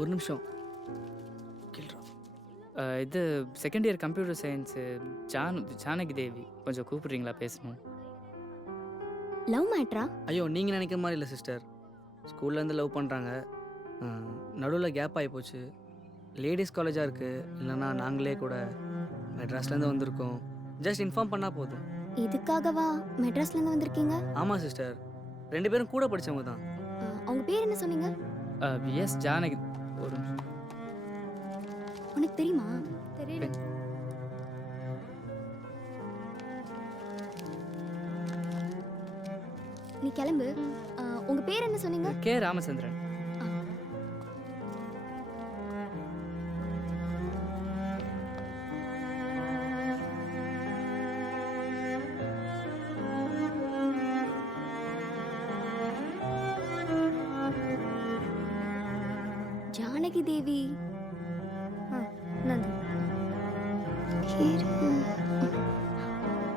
ஒரு நிமிஷம் கேள்றா. இது second year computer science Janaki Devi. கொஞ்சம் கூப்பிடுறீங்களா பேசணும்? லவ் மேட்ரா? ஐயோ நீங்கள் நினைக்கிற மாதிரி இல்லை சிஸ்டர். ஸ்கூல்லேருந்து லவ் பண்ணுறாங்க. நடுவில் கேப் ஆகி போச்சு. லேடிஸ் காலேஜாக இருக்குது, இல்லைன்னா நாங்களே கூட மெட்ராஸ்லேருந்து வந்திருக்கோம். ஜஸ்ட் இன்ஃபார்ம் பண்ணால் போதும். இதுக்காகவா மெட்ராஸ்ல இருந்து வந்திருக்கீங்க? ஆமாம் சிஸ்டர், 2 பேரும் கூட படித்தவங்க தான். அவங்க பேர் என்ன சொன்னீங்க? எஸ் ஜானகி. ஒரு நிமிஷம். உனக்கு தெரியுமா? தெரியல. நீ கிளம்பு. உங்க பேர் என்ன சொன்னீங்க? கே ராமச்சந்திரன். ஜானகி தேவி.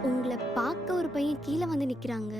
உங்களை பார்க்க ஒரு பையன் கீழே வந்து நிக்கிறாங்க.